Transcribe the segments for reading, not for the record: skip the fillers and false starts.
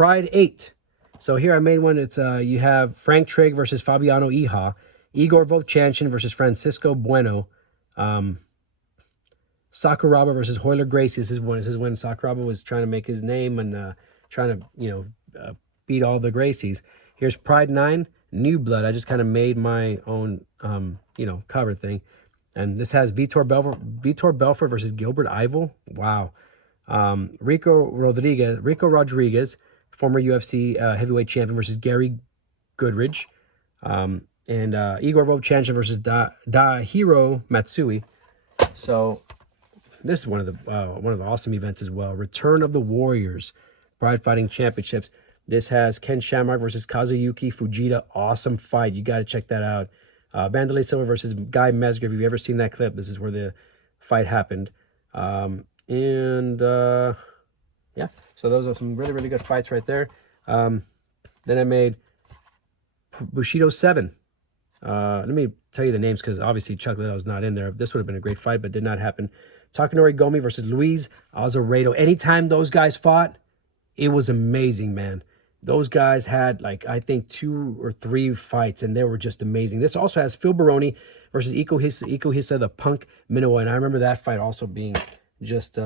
Pride 8. So here I made one. It's you have Frank Trigg versus Fabiano Iha, Igor Vovchanchin versus Francisco Bueno, Sakuraba versus Hoyler Gracie. This is when Sakuraba was trying to make his name and trying to beat all the Gracies. Here's Pride 9, New Blood. I just kind of made my own cover thing, and this has Vitor Belfort versus Gilbert Ivel. Wow. Rico Rodriguez, former UFC heavyweight champion, versus Gary Goodridge, and Igor Vovchanchin versus Dahiro Matsui. So this is one of the awesome events as well. Return of the Warriors, Pride Fighting Championships. This has Ken Shamrock versus Kazuyuki Fujita. Awesome fight. You got to check that out. Vanderlei Silva versus Guy Mesger. If you've ever seen that clip, this is where the fight happened. Yeah, so those are some really, really good fights right there. Then I made Bushido 7. Let me tell you the names because obviously Chuck Liddell's not in there. This would have been a great fight, but did not happen. Takanori Gomi versus Luis Azeredo. Anytime those guys fought, it was amazing, man. Those guys had, like, I think 2 or 3 fights, and they were just amazing. This also has Phil Baroni versus Iko Hissa, the Punk Minowa, and I remember that fight also being just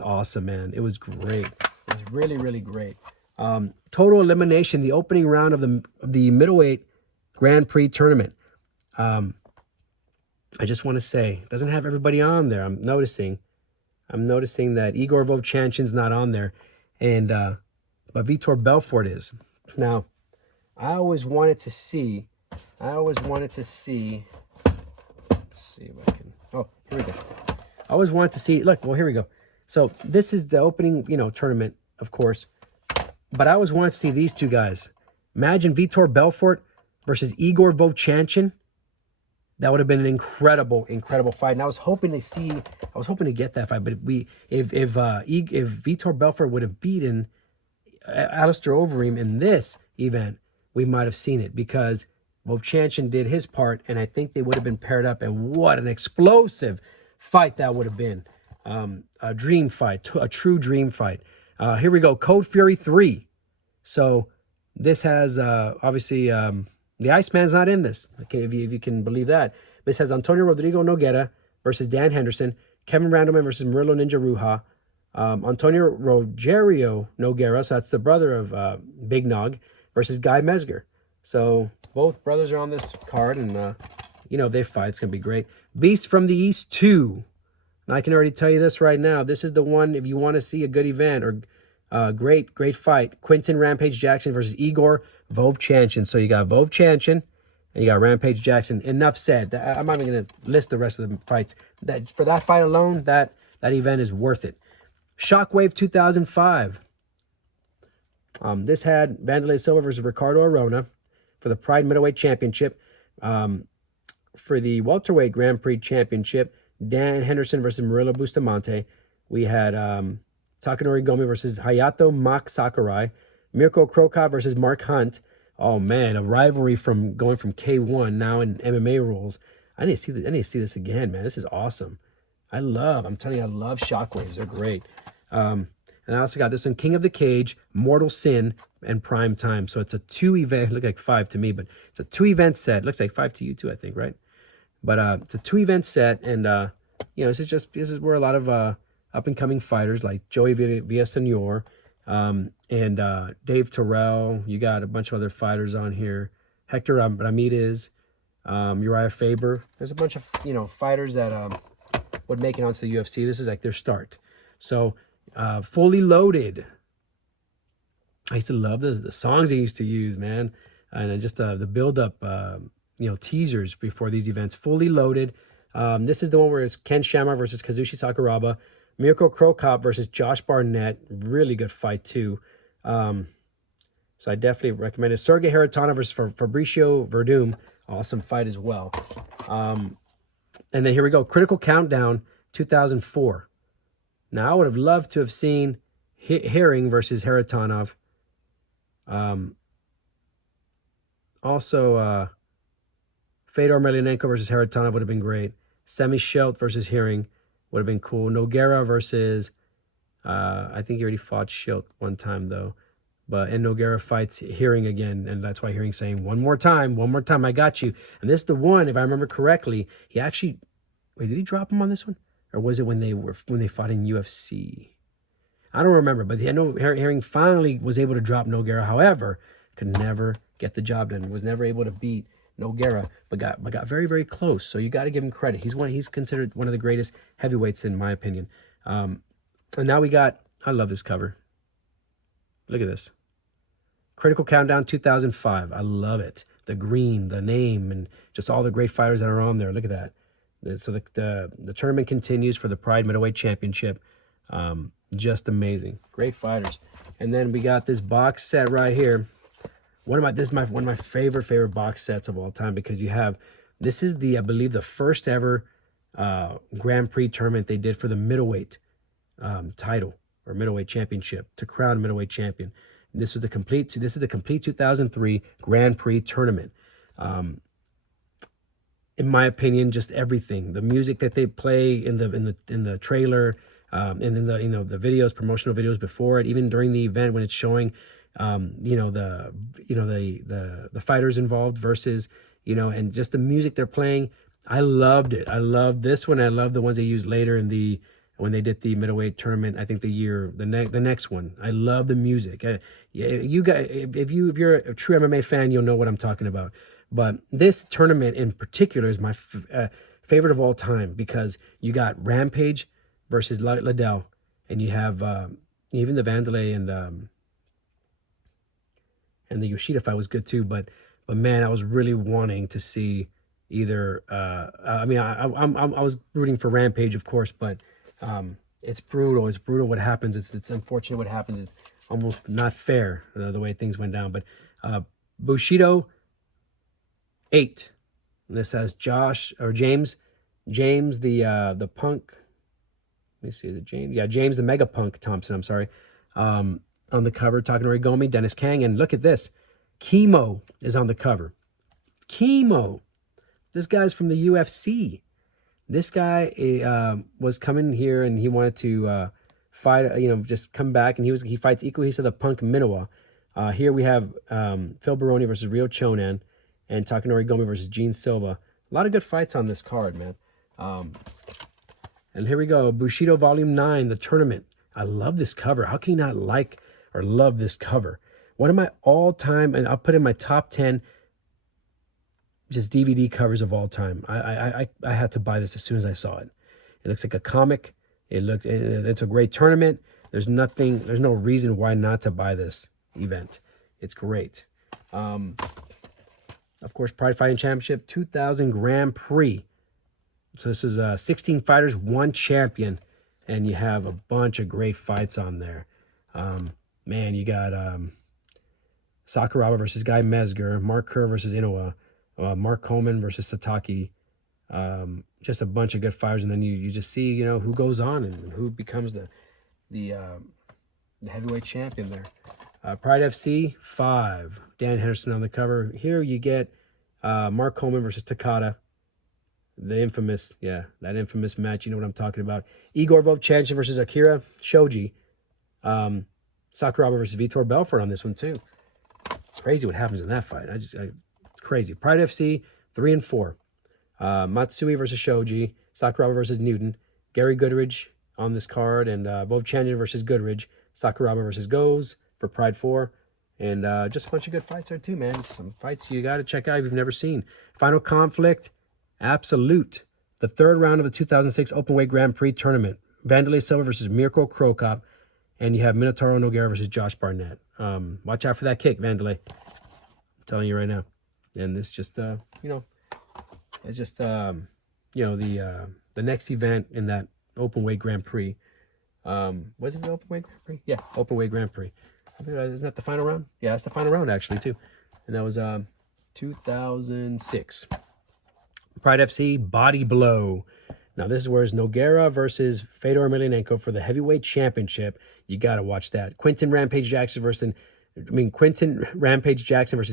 awesome, man. It was great. It was really, really great. Total elimination, the opening round of the middleweight Grand Prix tournament. I just want to say, it doesn't have everybody on there. I'm noticing that Igor Vovchanchin's not on there, and but Vitor Belfort is. Now, I always wanted to see. Let's see if I can. Oh, here we go. I always wanted to see. Look, well, here we go. So this is the opening, tournament, of course. But I always wanted to see these two guys. Imagine Vitor Belfort versus Igor Vovchanchin. That would have been an incredible, incredible fight. And I was hoping to get that fight. But if Vitor Belfort would have beaten Alistair Overeem in this event, we might have seen it because Vovchanchin did his part, and I think they would have been paired up. And what an explosive fight that would have been. A dream fight, a true dream fight. Here we go, Code Fury 3. So this has, obviously, the Iceman's not in this, okay, if you can believe that. This has Antonio Rodrigo Noguera versus Dan Henderson, Kevin Randleman versus Murillo Ninja Ruja, Antonio Rogerio Noguera, so that's the brother of Big Nog, versus Guy Mesger. So both brothers are on this card, and, they fight. It's going to be great. Beast from the East 2. And I can already tell you this right now. This is the one, if you want to see a good event or great fight. Quinton Rampage Jackson versus Igor Vovchanchin. So you got Vovchanchin and you got Rampage Jackson. Enough said. I'm not even going to list the rest of the fights. For that fight alone, that event is worth it. Shockwave 2005. This had Vanderlei Silva versus Ricardo Arona for the Pride Middleweight Championship. For the Welterweight Grand Prix Championship, Dan Henderson versus Murillo Bustamante. We had Takanori Gomi versus Hayato Mak Sakurai. Mirko Krokop versus Mark Hunt. Oh, man, a rivalry going from K1 now in MMA rules. I need to see this again, man. This is awesome. I'm telling you, I love Shockwaves. They're great. And I also got this one, King of the Cage, Mortal Sin, and Prime Time. So it's a 2-event, look like 5 to me, but it's a 2-event set. Looks like 5 to you too, I think, right? But it's a 2-event set, and this is where a lot of up-and-coming fighters like Joey Villasenor and Dave Terrell. You got a bunch of other fighters on here. Hector Ramirez, Uriah Faber. There's a bunch of fighters that would make it onto the UFC. This is like their start. So Fully Loaded. I used to love the songs they used to use, man, and just the build-up. Teasers before these events. Fully Loaded. This is the one where it's Ken Shamrock versus Kazushi Sakuraba. Mirko Krokop versus Josh Barnett. Really good fight, too. So I definitely recommend it. Sergey Haritana versus Fabricio Verdum. Awesome fight as well. And then here we go. Critical Countdown 2004. Now, I would have loved to have seen Herring versus Haritonov. Also, Fedor Emelianenko versus Haritonov would have been great. Semi Schelt versus Herring would have been cool. Noguera versus, I think he already fought Schelt one time, though. and Nogueira fights Hearing again, and that's why Hearing saying, one more time, I got you. And this is the one, if I remember correctly, he actually, wait, did he drop him on this one? Or was it when they fought in UFC? I don't remember, but I know Hearing finally was able to drop Nogueira. However, could never get the job done. Was never able to beat Nogueira, but got very, very close. So you got to give him credit. He's considered one of the greatest heavyweights in my opinion. And now we got, I love this cover. Look at this. Critical Countdown 2005. I love it. The green, the name, and just all the great fighters that are on there. Look at that. So the tournament continues for the Pride Middleweight Championship. Just amazing. Great fighters. And then we got this box set right here. One of my favorite box sets of all time, because you have, this is the, I believe, the first ever Grand Prix tournament they did for the middleweight title or middleweight championship, to crown middleweight champion. This is the complete 2003 Grand Prix tournament. In my opinion, just everything, the music that they play in the trailer, and in the the videos, promotional videos before it, even during the event when it's showing, the fighters involved versus, and just the music they're playing. I loved it. I loved this one. I love the ones they used later in when they did the middleweight tournament. I think the next one. I love the music. You guys, if you're a true MMA fan, you'll know what I'm talking about. But this tournament in particular is my favorite of all time, because you got Rampage versus Liddell, and you have even the Vanderlei and the Yoshida fight was good too. But man, I was really wanting to see either. I was rooting for Rampage, of course, but it's brutal. It's brutal what happens. It's unfortunate what happens. It's almost not fair the way things went down. But Bushido 8. And this has James the Punk. Let me see, is it James? Yeah, James the Mega Punk Thompson, I'm sorry. On the cover, Takanori Gomi, Dennis Kang, and look at this. Chemo is on the cover. Chemo. This guy's from the UFC. This guy was coming here and he wanted to fight, just come back, and he fights Ikuhisa the Punk Minowa. Here we have Phil Baroni versus Ryo Chonan, and Takanori Gomi versus Gene Silva. A lot of good fights on this card, man. And here we go, Bushido Volume 9, the tournament. I love this cover. How can you not like or love this cover? One of my all-time, and I'll put in my top 10 just DVD covers of all time. I had to buy this as soon as I saw it. It looks like a comic. It's a great tournament. There's no reason why not to buy this event. It's great. Of course, Pride Fighting Championship 2000 Grand Prix. So this is 16 fighters, 1 champion, and you have a bunch of great fights on there. Man, you got Sakuraba versus Guy Mesger, Mark Kerr versus Inoue, Mark Coleman versus Sataki. Just a bunch of good fighters, and then you just see who goes on and who becomes the heavyweight champion there. Pride FC 5, Dan Henderson on the cover. Here you get Mark Coleman versus Takada. That infamous match. You know what I'm talking about. Igor Vovchanchyn versus Akira Shoji. Sakuraba versus Vitor Belfort on this one too. Crazy what happens in that fight. It's crazy. Pride FC 3 and 4. Matsui versus Shoji. Sakuraba versus Newton. Gary Goodridge on this card, and Vovchanchyn versus Goodridge. Sakuraba versus Goes for Pride 4. And just a bunch of good fights there too, man. Some fights you got to check out if you've never seen. Final Conflict Absolute, the 3rd round of the 2006 Openweight Grand Prix tournament. Vanderlei Silva versus Mirko Krokop, and you have Minotauro Nogueira versus Josh Barnett. Watch out for that kick, Vanderlei. I'm telling you right now. And this just, it's just, the next event in that Openweight Grand Prix. Was it the Openweight Grand Prix? Yeah, Openweight Grand Prix. Isn't that the final round? Yeah, that's the final round actually too. And that was 2006. Pride FC Body Blow. Now this is where it's Nogueira versus Fedor Emelianenko for the heavyweight championship. You got to watch that. Quentin Rampage Jackson versus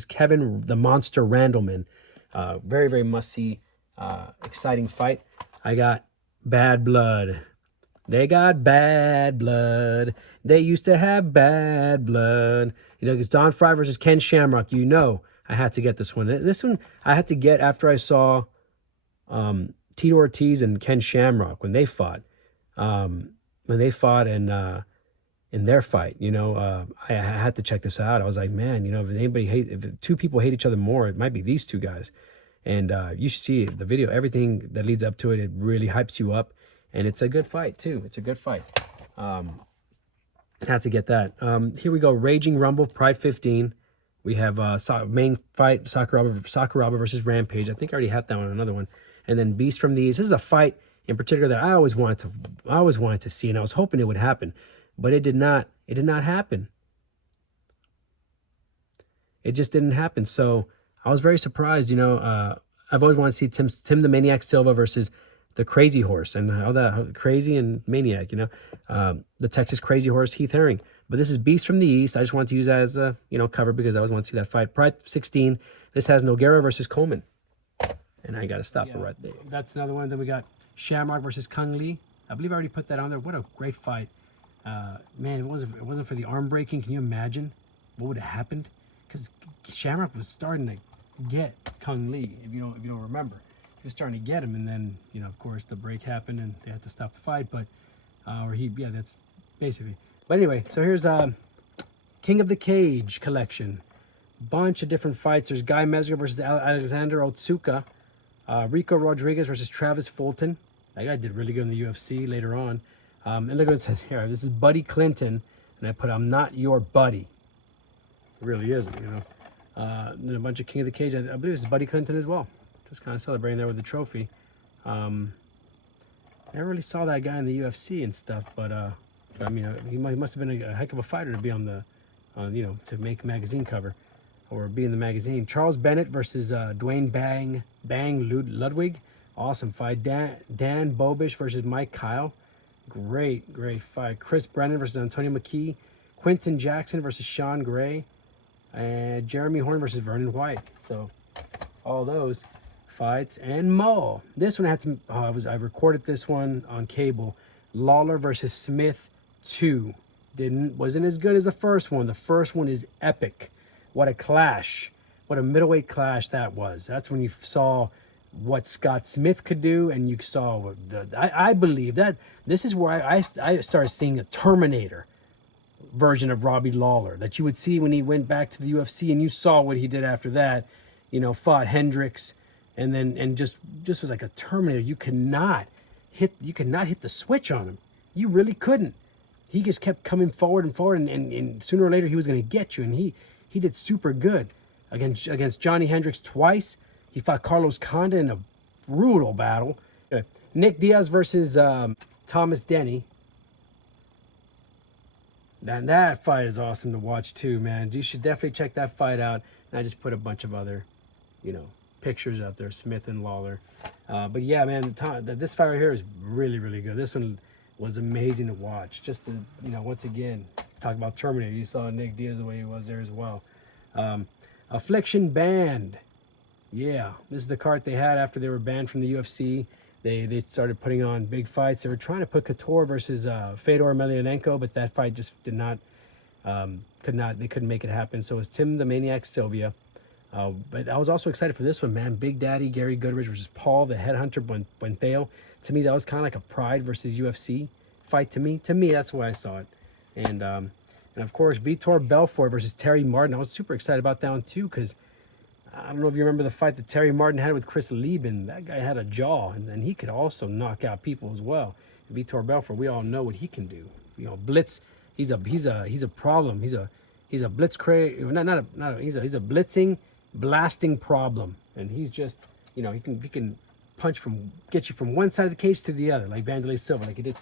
Kevin the Monster Randleman. Very, very must-see, exciting fight. I got Bad Blood They got bad blood. They used to have bad blood. You know, it's Don Fry versus Ken Shamrock. You know, I had to get this one. This one I had to get after I saw Tito Ortiz and Ken Shamrock when they fought. In their fight, you know, I had to check this out. I was like, man, you know, if two people hate each other more, it might be these two guys. And you should see the video, everything that leads up to it. It really hypes you up, and it's a good fight too. It's a good fight. Had to get that. Here we go. Raging Rumble, Pride 15. We have main fight, Sakuraba versus Rampage. I think I already had that one, another one. And then Beast from the East. This is a fight in particular that I always wanted to see, and I was hoping it would happen, but it did not. It did not happen. It just didn't happen. So I was very surprised. You know, I've always wanted to see Tim the Maniac Silva versus the Crazy Horse, and all that crazy and maniac. You know, the Texas Crazy Horse, Heath Herring. But this is Beast from the East. I just wanted to use that as a cover because I always want to see that fight. Pride 16. This has Nogueira versus Coleman. And I got to stop it right there. That's another one. Then we got Shamrock versus Kung Lee. I believe I already put that on there. What a great fight. Man, it wasn't for the arm breaking. Can you imagine what would have happened? Because Shamrock was starting to get Kung Lee, if you don't remember. He was starting to get him, and then, you know, of course, the break happened, and they had to stop the fight. But, that's basically. But anyway, so here's King of the Cage collection. Bunch of different fights. There's Guy Mesger versus Alexander Otsuka. Rico Rodriguez versus Travis Fulton. That guy did really good in the UFC later on. And look what it says here. This is Buddy Clinton. And I put, I'm not your buddy. It really isn't, you know. Then a bunch of King of the Cage. I believe this is Buddy Clinton as well. Just kind of celebrating there with the trophy. Never really saw that guy in the UFC and stuff. But, I mean, he must have been a heck of a fighter to be on the, to make a magazine cover. Or be in the magazine. Charles Bennett versus Dwayne Bang Ludwig. Awesome fight. Dan Bobish versus Mike Kyle. Great fight. Chris Brennan versus Antonio McKee. Quinton Jackson versus Sean Gray. And Jeremy Horn versus Vernon White. So all those fights and more. This one I had to. I recorded this one on cable. Lawler versus Smith 2. Wasn't as good as the first one. The first one is epic. What a clash. What a middleweight clash that was. That's when you saw what Scott Smith could do, and you saw what I believe that this is where I started seeing a Terminator version of Robbie Lawler that you would see when he went back to the UFC, and you saw what he did after that. You know, fought Hendricks, and just was like a Terminator. You could not hit the switch on him. You really couldn't. He just kept coming forward and sooner or later he was going to get you, and he did super good against Johnny Hendricks twice. He fought Carlos Condit in a brutal battle. Nick Diaz versus Thomas Denny. And that fight is awesome to watch too, man. You should definitely check that fight out. And I just put a bunch of other, pictures out there, Smith and Lawler. But yeah, man, this fight right here is really, really good. This one was amazing to watch. Just to, once again, talk about Terminator. You saw Nick Diaz the way he was there as well. Affliction banned. Yeah, this is the card they had after they were banned from the UFC. They started putting on big fights. They were trying to put Couture versus Fedor Emelianenko, but that fight just did not, they couldn't make it happen. So it was Tim the Maniac Sylvia. But I was also excited for this one, man. Big Daddy Gary Goodrich versus Paul the Headhunter Buentheo. To me, that was kind of like a Pride versus UFC fight to me. To me, that's why I saw it. And of course, Vitor Belfort versus Terry Martin. I was super excited about that one too, because I don't know if you remember the fight that Terry Martin had with Chris Lieben. That guy had a jaw, and he could also knock out people as well. Vitor Belfort, we all know what he can do. Blitz. He's a problem. He's a blitz he's a blitzing, blasting problem, and he's just he can get you from one side of the cage to the other, like Vanderlei Silva, like he did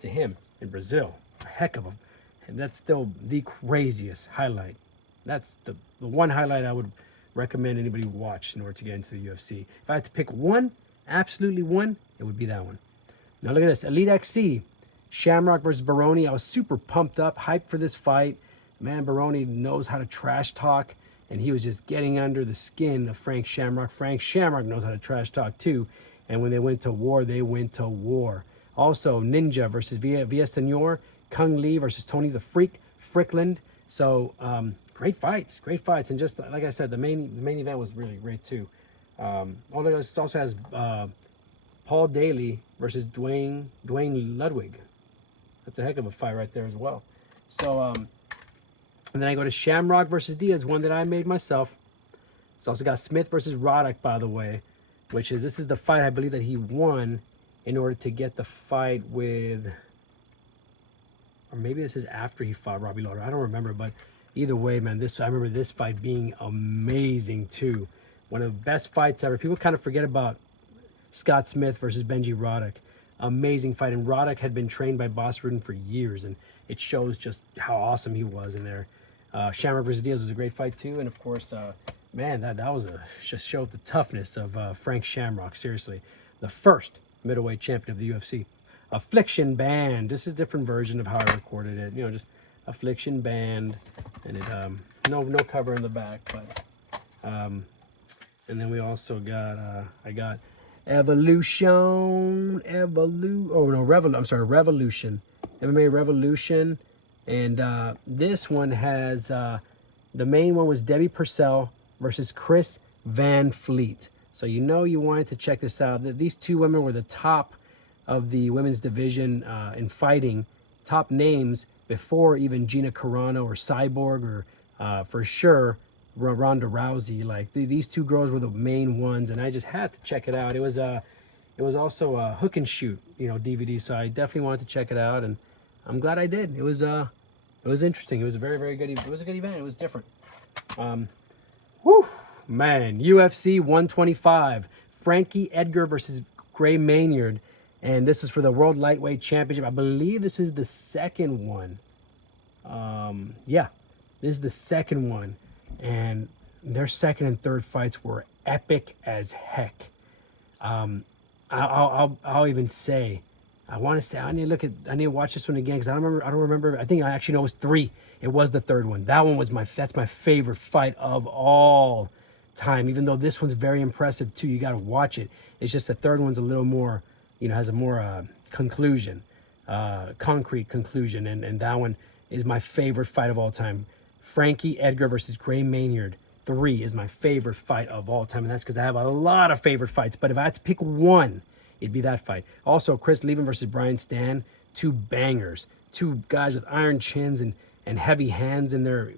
to him in Brazil. A heck of a, and that's still the craziest highlight. That's the one highlight I would recommend anybody watch in order to get into the UFC. If I had to pick one, absolutely one, it would be that one. Now look at this, Elite XC, Shamrock versus Baroni. I was super pumped up, hyped for this fight. Man, Baroni knows how to trash talk, and he was just getting under the skin of Frank Shamrock. Frank Shamrock knows how to trash talk too, and when they went to war, they went to war. Also, Ninja versus Villasenor, Kung Lee versus Tony the Freak Frickland. So great fights, and just like I said, the main event was really great too. This also has Paul Daly versus Dwayne Ludwig. That's a heck of a fight right there as well. So and then I go to Shamrock versus Diaz, one that I made myself. It's also got Smith versus Roddick, by the way, which is, this is the fight I believe that he won in order to get the fight with, or maybe this is after he fought Robbie Lawler. I don't remember, but either way, man, I remember this fight being amazing too. One of the best fights ever. People kind of forget about Scott Smith versus Benji Roddick. Amazing fight, and Roddick had been trained by Boss Rudin for years, and it shows just how awesome he was in there. Shamrock versus Diaz was a great fight too, and of course, man, that was just showed the toughness of Frank Shamrock. Seriously, the first middleweight champion of the UFC. Affliction Band. This is a different version of how I recorded it. You know, just Affliction Band, and it no cover in the back, but and then we also got I got Revolution. MMA Revolution, and this one has the main one was Debbie Purcell versus Chris Van Fleet. So you know you wanted to check this out. These two women were the top of the women's division in fighting, top names before even Gina Carano or Cyborg or for sure Ronda Rousey. Like these two girls were the main ones, and I just had to check it out. It was also a hook and shoot, you know, DVD, so I definitely wanted to check it out, and I'm glad I did. It was interesting. It was a very good. It was a good event. It was different. Whew, man, UFC 125, Frankie Edgar versus Gray Maynard, and this is for the World Lightweight Championship. I believe this is the second one. Yeah, this is the second one, and their second and third fights were epic as heck. I'll even say, I need to watch this one again because I don't remember. I think I actually know it was 3. It was the third one. That one was that's my favorite fight of all time. Even though this one's very impressive too, you got to watch it. It's just the third one's a little more, you know, has a more conclusion, concrete conclusion, and that one is my favorite fight of all time. Frankie Edgar versus Gray Maynard 3 is my favorite fight of all time, and that's because I have a lot of favorite fights. But if I had to pick one, it'd be that fight. Also, Chris Lieben versus Brian Stan, 2 bangers, 2 guys with iron chins and heavy hands in their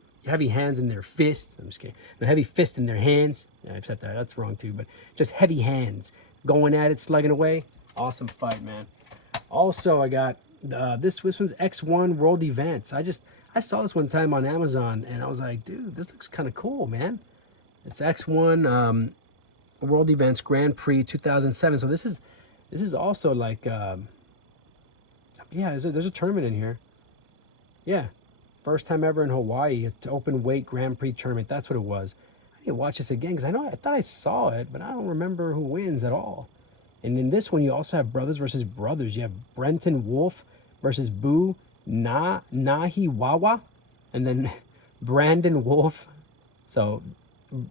fists. I'm just kidding. The heavy fist in their hands. Yeah, I've said that. That's wrong too. But just heavy hands going at it, slugging away. Awesome fight, man. Also, I got this one's X1 World Events. I saw this one time on Amazon, and I was like, dude, this looks kind of cool, man. It's X1 World Events Grand Prix 2007. So this is also like, yeah, there's a tournament in here. Yeah, first time ever in Hawaii, an open weight Grand Prix tournament. That's what it was. I need to watch this again because I thought I saw it, but I don't remember who wins at all. And in this one, you also have brothers versus brothers. You have Brenton Wolf versus Boo Nahiwawa, and then Brandon Wolf. So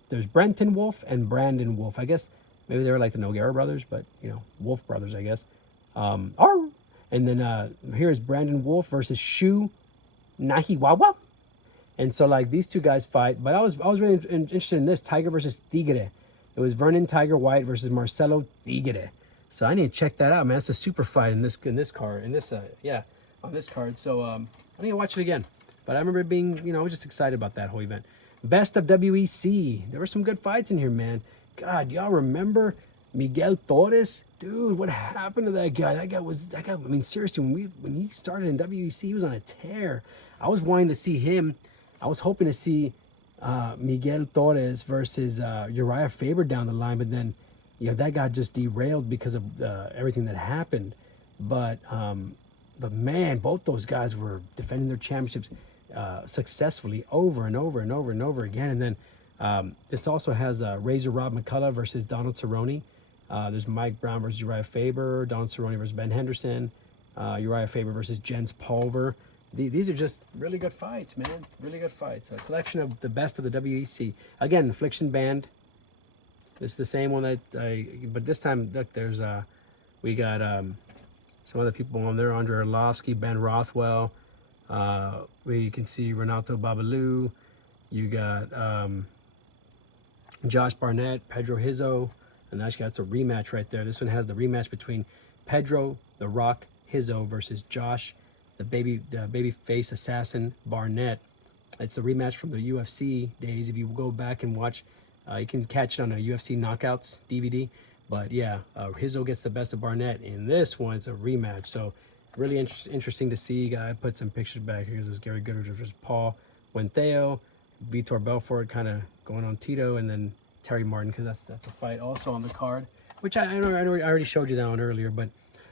there's Brenton Wolf and Brandon Wolf. I guess maybe they were like the Noguera brothers, but you know, Wolf brothers, I guess. And then here's Brandon Wolf versus Shu Nahiwawa. And so like these two guys fight, but I was really interested in this, Tiger versus Tigre. It was Vernon Tiger White versus Marcelo Tigre. So I need to check that out, man. It's a super fight on this card. So I need to watch it again. But I remember being, you know, I was just excited about that whole event. Best of WEC. There were some good fights in here, man. God, y'all remember Miguel Torres? Dude, what happened to that guy? That guy, I mean, seriously, when he started in WEC, he was on a tear. I was wanting to see him. I was hoping to see Miguel Torres versus Uriah Faber down the line, but then, you know, that got just derailed because of everything that happened. But man, both those guys were defending their championships successfully over and over and over and over again. And then this also has Razor Rob McCullough versus Donald Cerrone. There's Mike Brown versus Uriah Faber, Donald Cerrone versus Ben Henderson, Uriah Faber versus Jens Pulver. These are just really good fights, man. Really good fights. A collection of the best of the WEC. Again, Affliction Band. This is the same one but this time, look, there's we got some other people on there: Andre Arlovsky, Ben Rothwell. Where you can see Renato Babalu. You got Josh Barnett, Pedro Hizzo, and actually that's a rematch right there. This one has the rematch between Pedro the Rock Hizzo versus Josh the baby face assassin Barnett. It's a rematch from the UFC days. If you go back and watch, you can catch it on a UFC Knockouts DVD. But yeah, Hizzo gets the best of Barnett. In this one, it's a rematch. So really interesting to see. I put some pictures back here. This is Gary Goodridge versus Paul Wenteo. Vitor Belfort kind of going on Tito, and then Terry Martin, because that's a fight also on the card, which I already showed you that one earlier. But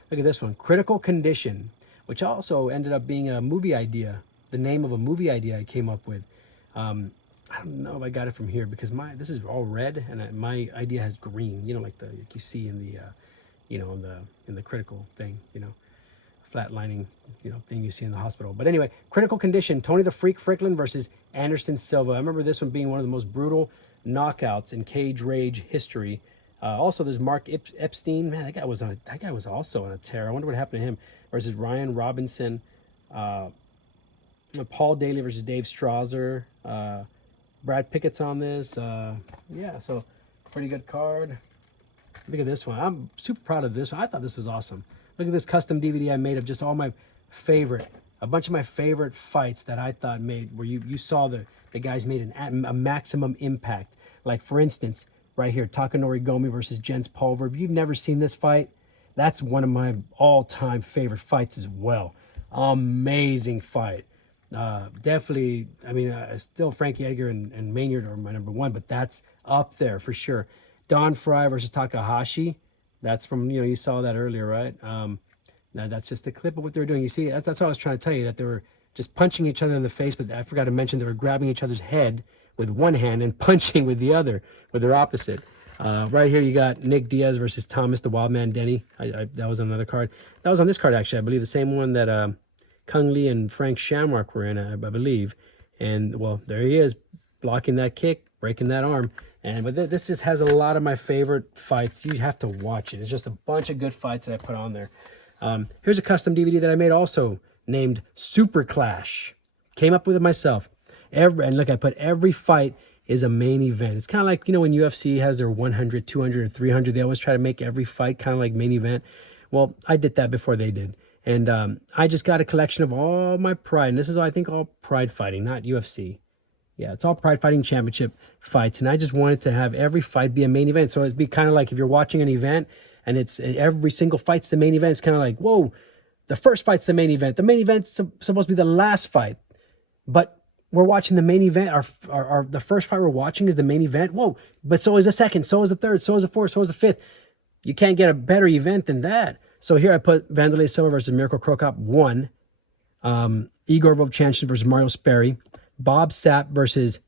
look at this one, Critical Condition, which also ended up being a movie idea. The name of a movie idea I came up with. I don't know if I got it from here, because this is all red and my idea has green. You know, like you see in the in the critical thing. You know, flatlining thing you see in the hospital. But anyway, Critical Condition: Tony the Freak Strickland versus Anderson Silva. I remember this one being one of the most brutal knockouts in cage rage history. Also, there's Mark Epstein. Man, that guy was also on a tear. I wonder what happened to him. Versus Ryan Robinson. Paul Daly versus Dave Strasser. Brad Pickett's on this. Yeah, so pretty good card. Look at this one. I'm super proud of this. I thought this was awesome. Look at this custom DVD I made of just all my favorite, a bunch of my favorite fights that I thought made, where you saw the guys made a maximum impact. Like, for instance, right here, Takanori Gomi versus Jens Pulver. If you've never seen this fight, that's one of my all-time favorite fights as well. Amazing fight. Definitely, I mean, still Frankie Edgar and Maynard are my number one, but that's up there for sure. Don Fry versus Takahashi. That's from, you saw that earlier, right? Now that's just a clip of what they were doing. You see, that's what I was trying to tell you, that they were just punching each other in the face, but I forgot to mention they were grabbing each other's head with one hand and punching with the other, with their opposite. Right here, you got Nick Diaz versus Thomas the Wildman Denny. That was on another card. That was on this card, actually. I believe the same one that Kung Lee and Frank Shamrock were in, I believe. And, well, there he is, blocking that kick, breaking that arm. But this just has a lot of my favorite fights. You have to watch it. It's just a bunch of good fights that I put on there. Here's a custom DVD that I made also, named Super Clash. Came up with it myself. And look, I put every fight is a main event. It's kind of like, when UFC has their 100, 200, or 300, they always try to make every fight kind of like main event. Well, I did that before they did. And I just got a collection of all my Pride. And this is, I think, all Pride fighting, not UFC. Yeah, it's all Pride Fighting Championship fights. And I just wanted to have every fight be a main event. So it'd be kind of like if you're watching an event and it's every single fight's the main event, it's kind of like, whoa, the first fight's the main event. The main event's supposed to be the last fight. But we're watching the main event. The first fight we're watching is the main event. Whoa, but so is the second, so is the third, so is the fourth, so is the fifth. You can't get a better event than that. So here I put Vanderlei Silva versus Mirko Cro Cop 1. Igor Vovchanchyn versus Mario Sperry. Bob Sapp versus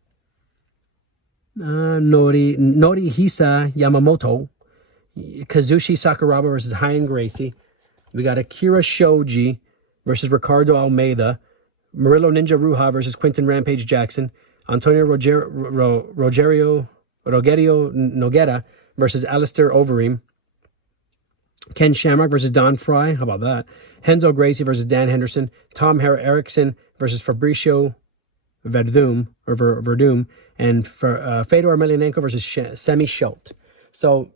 Norihisa Yamamoto. Kazushi Sakuraba versus Ryan Gracie. We got Akira Shoji versus Ricardo Almeida. Murillo Ninja Ruja versus Quinton Rampage Jackson. Antonio Rogerio Noguera versus Alistair Overeem. Ken Shamrock versus Don Fry. How about that? Renzo Gracie versus Dan Henderson. Tom Erickson versus Fabricio Verdum. And Fedor Emelianenko versus Semi Schultz. So,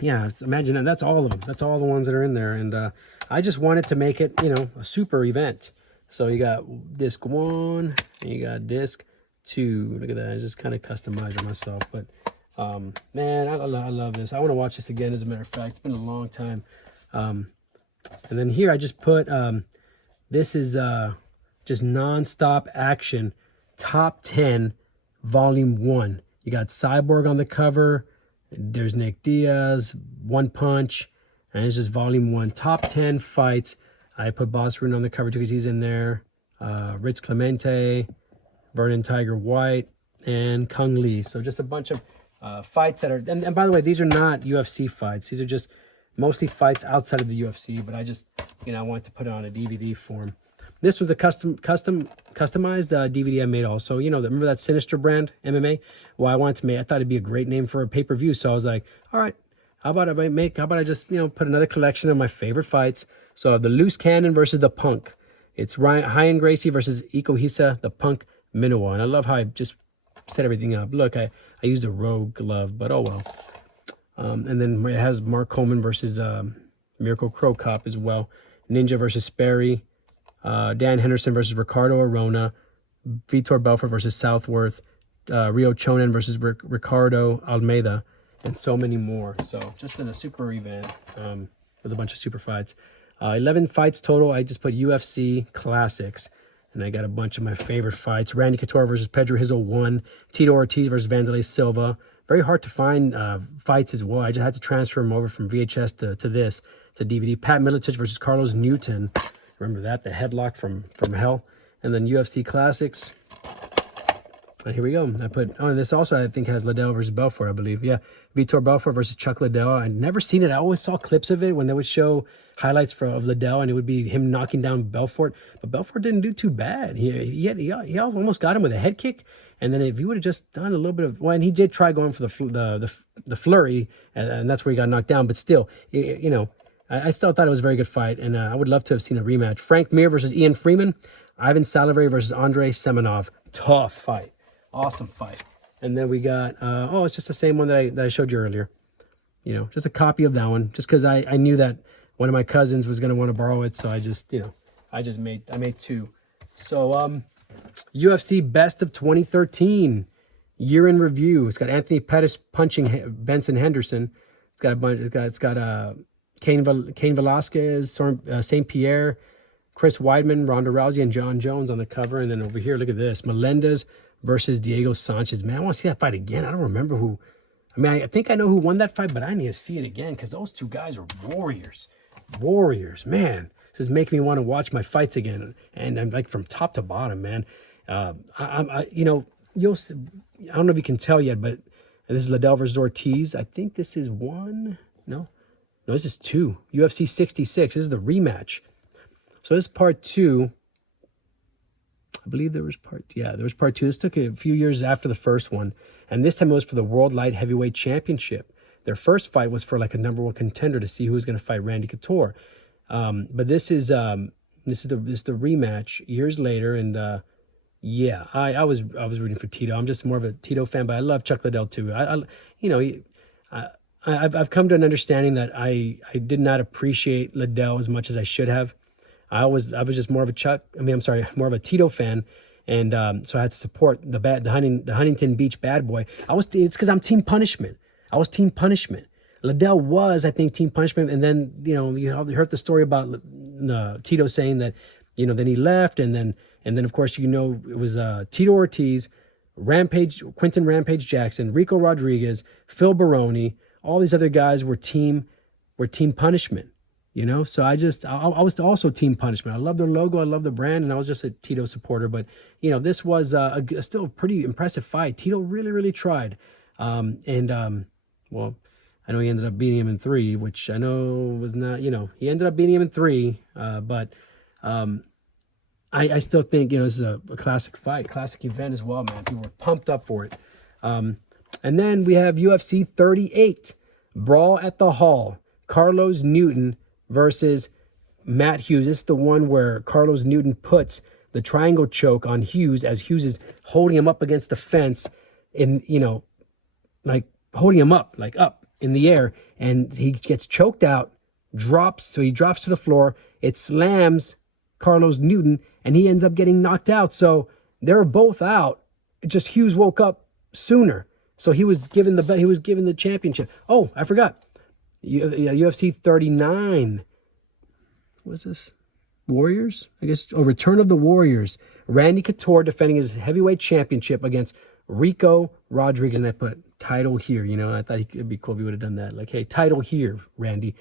yeah, imagine that. That's all of them. That's all the ones that are in there. And I just wanted to make it, a super event. So you got disc 1 and you got disc 2. Look at that. I just kind of customized it myself. But, man, I love this. I want to watch this again, as a matter of fact. It's been a long time. And then here I just put, this is just nonstop action, top 10, volume 1. You got Cyborg on the cover. There's Nick Diaz, One Punch. And it's just volume 1. Top 10 fights. I put Boss Ruin on the cover too because he's in there. Rich Clemente, Vernon Tiger White, and Kung Lee. So just a bunch of fights that are... And by the way, these are not UFC fights. These are just mostly fights outside of the UFC. But I just, I wanted to put it on a DVD form. This was a customized DVD I made also. Remember that Sinister brand, MMA? Well, I thought it'd be a great name for a pay-per-view. So I was like, all right, How about I just, put another collection of my favorite fights. So the Loose Cannon versus the Punk. It's Ryan Gracie versus Ikohisa, the Punk Minowa. And I love how I just set everything up. Look, I used a rogue glove, but oh well. And then it has Mark Coleman versus Miracle Crow Cop as well. Ninja versus Sperry. Dan Henderson versus Ricardo Arona. Vitor Belfort versus Southworth. Rio Chonen versus Ricardo Almeida. And so many more. So just in a super event with a bunch of super fights. 11 fights total. I just put UFC Classics. And I got a bunch of my favorite fights. Randy Couture versus Pedro Hizo 1. Tito Ortiz versus Vanderlei Silva. Very hard to find fights as well. I just had to transfer them over from VHS to DVD. Pat Miletich versus Carlos Newton. Remember that? The headlock from hell. And then UFC Classics. And here we go. I put, and this also I think has Liddell versus Belfort, I believe. Yeah, Vitor Belfort versus Chuck Liddell. I'd never seen it. I always saw clips of it when they would show highlights of Liddell, and it would be him knocking down Belfort. But Belfort didn't do too bad. He almost got him with a head kick. And then if he would have just done a little bit of, well, and he did try going for the flurry, and that's where he got knocked down. But still, I still thought it was a very good fight, and I would love to have seen a rematch. Frank Mir versus Ian Freeman. Ivan Salivary versus Andrei Semenov. Tough fight. Awesome fight. And then we got, it's just the same one that I showed you earlier. Just a copy of that one. Just because I knew that one of my cousins was going to want to borrow it. So I made two. So UFC Best of 2013. Year in review. It's got Anthony Pettis punching Benson Henderson. It's got a bunch. It's got Cain Velasquez, St. Pierre, Chris Weidman, Ronda Rousey, and John Jones on the cover. And then over here, look at this. Melendez versus Diego Sanchez. Man, I want to see that fight again. I don't remember who. I mean, I think I know who won that fight, but I need to see it again because those two guys are warriors. Warriors, man. This is making me want to watch my fights again. And I'm like from top to bottom, man. You'll see, I don't know if you can tell yet, but this is Liddell versus Ortiz. I think this is one. No, this is two. UFC 66. This is the rematch. So this is part 2. I believe there was part 2. This took a few years after the first one. And this time it was for the World Light Heavyweight Championship. Their first fight was for like a #1 contender to see who was going to fight Randy Couture. But this is the rematch years later. And I was rooting for Tito. I'm just more of a Tito fan, but I love Chuck Liddell too. I've come to an understanding that I did not appreciate Liddell as much as I should have. I was just more of a Tito fan, and so I had to support the Huntington Beach bad boy. It's because I'm Team Punishment. I was Team Punishment. Liddell was, I think, Team Punishment, and then you heard the story about Tito saying that then he left, and then of course it was Tito Ortiz, Quentin Rampage Jackson, Rico Rodriguez, Phil Baroni, all these other guys were Team Punishment. So I was also Team Punishment. I love their logo. I love the brand. And I was just a Tito supporter. But, this was still a pretty impressive fight. Tito really, really tried. Well, I know he ended up beating him in 3, which I know was not, he ended up beating him in 3. But I still think, this is a classic fight, classic event as well, man. People were pumped up for it. And then we have UFC 38, Brawl at the Hall, Carlos Newton versus Matt Hughes. This is the one where Carlos Newton puts the triangle choke on Hughes as Hughes is holding him up against the fence and, like holding him up, like up in the air. And he gets choked out, drops. So he drops to the floor. It slams Carlos Newton and he ends up getting knocked out. So they're both out. Just Hughes woke up sooner. So he was given the championship. Oh, I forgot. UFC 39. What's this? Warriors? I guess. Oh, Return of the Warriors. Randy Couture defending his heavyweight championship against Rico Rodriguez. And I put title here. I thought it'd be cool if he would have done that. Like, hey, title here, Randy.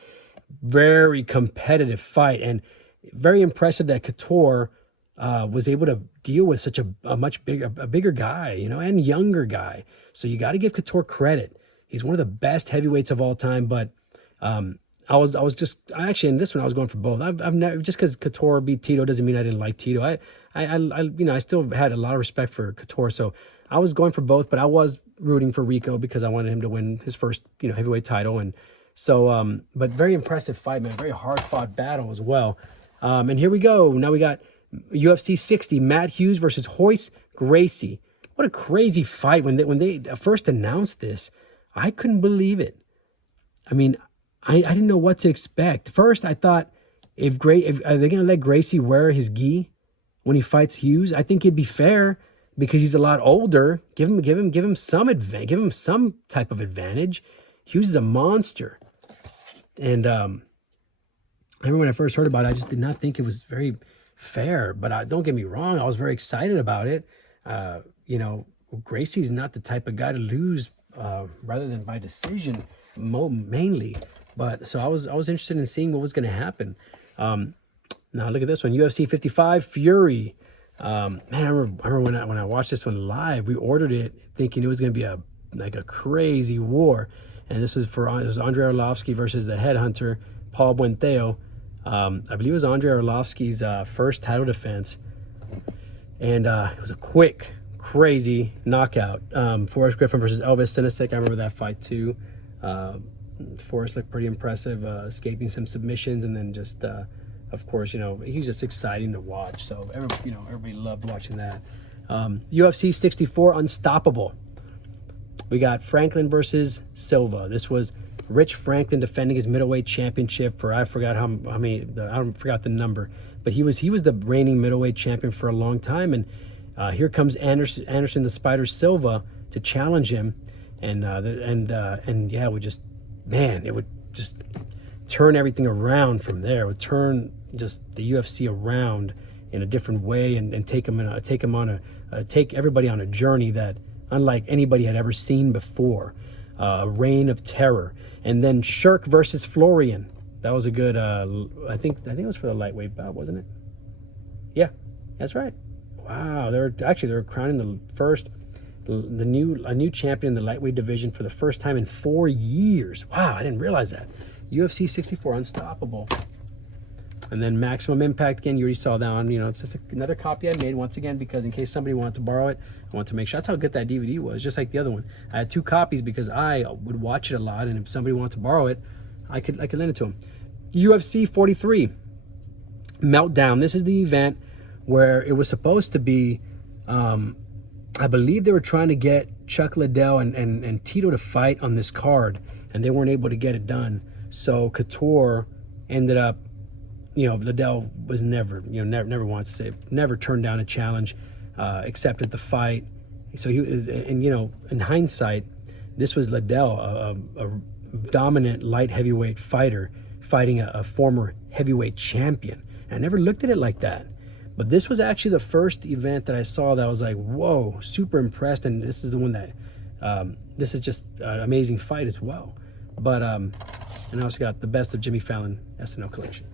Very competitive fight. And very impressive that Couture was able to deal with such a much bigger guy, and younger guy. So you got to give Couture credit. He's one of the best heavyweights of all time. But I was in this one I was going for both. I've never, just because Couture beat Tito doesn't mean I didn't like Tito. I still had a lot of respect for Couture. So I was going for both, but I was rooting for Rico because I wanted him to win his first heavyweight title. And So, but very impressive fight, man. Very hard-fought battle as well. And here we go. Now we got UFC 60, Matt Hughes versus Royce Gracie. What a crazy fight. When they first announced this, I couldn't believe it. I mean, I didn't know what to expect. First, I thought, are they going to let Gracie wear his gi when he fights Hughes? I think it'd be fair because he's a lot older. Give him some type of advantage. Hughes is a monster. And I remember when I first heard about it, I just did not think it was very fair. But don't get me wrong, I was very excited about it. You know, Gracie's not the type of guy to lose rather than by decision mainly. But so I was interested in seeing what was going to happen. Now look at this one, UFC 55, Fury. Man, I remember when I watched this one live, we ordered it thinking it was going to be a crazy war. And this was Andrei Arlovsky versus the headhunter, Paul Buenteo. I believe it was Andrei Arlovsky's first title defense. And it was a quick, crazy knockout. Forrest Griffin versus Elvis Sinisek. I remember that fight too. Forrest looked pretty impressive, escaping some submissions, and then just, of course, you know, he's just exciting to watch. So everybody loved watching that. UFC 64, Unstoppable. We got Franklin versus Silva. This was Rich Franklin defending his middleweight championship for, I forgot how many, I forgot the number, but he was the reigning middleweight champion for a long time. And here comes Anderson the Spider Silva to challenge him, and yeah, it would just turn everything around from there. It would turn just the UFC around in a different way, and take everybody on a journey that unlike anybody had ever seen before. A reign of terror. And then Shirk versus Florian. That was a good, I think it was for the lightweight bout, wasn't it? Yeah, that's right. Wow, they're crowning a new champion in the lightweight division for the first time in 4 years. Wow, I didn't realize that. UFC 64, Unstoppable. And then Maximum Impact, again, you already saw that one. You know, it's just another copy I made once again because in case somebody wanted to borrow it, I want to make sure. That's how good that DVD was, just like the other one. I had 2 copies because I would watch it a lot, and if somebody wanted to borrow it, I could lend it to them. UFC 43, Meltdown. This is the event where it was supposed to be, I believe they were trying to get Chuck Liddell and Tito to fight on this card, and they weren't able to get it done. So Couture ended up, you know, Liddell was never turned down a challenge, accepted the fight. So he was, and you know, in hindsight, this was Liddell, a dominant light heavyweight fighter fighting a former heavyweight champion. And I never looked at it like that. But this was actually the first event that I saw that I was like, whoa, super impressed. And this is the one that, this is just an amazing fight as well. But, and I also got the Best of Jimmy Fallon SNL collection.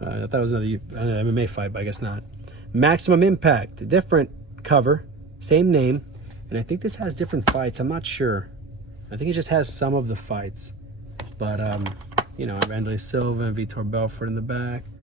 I thought it was another MMA fight, but I guess not. Maximum Impact, different cover, same name, and I think this has different fights. I'm not sure. I think it just has some of the fights, but you know, Wanderlei Silva and Vitor Belfort in the back.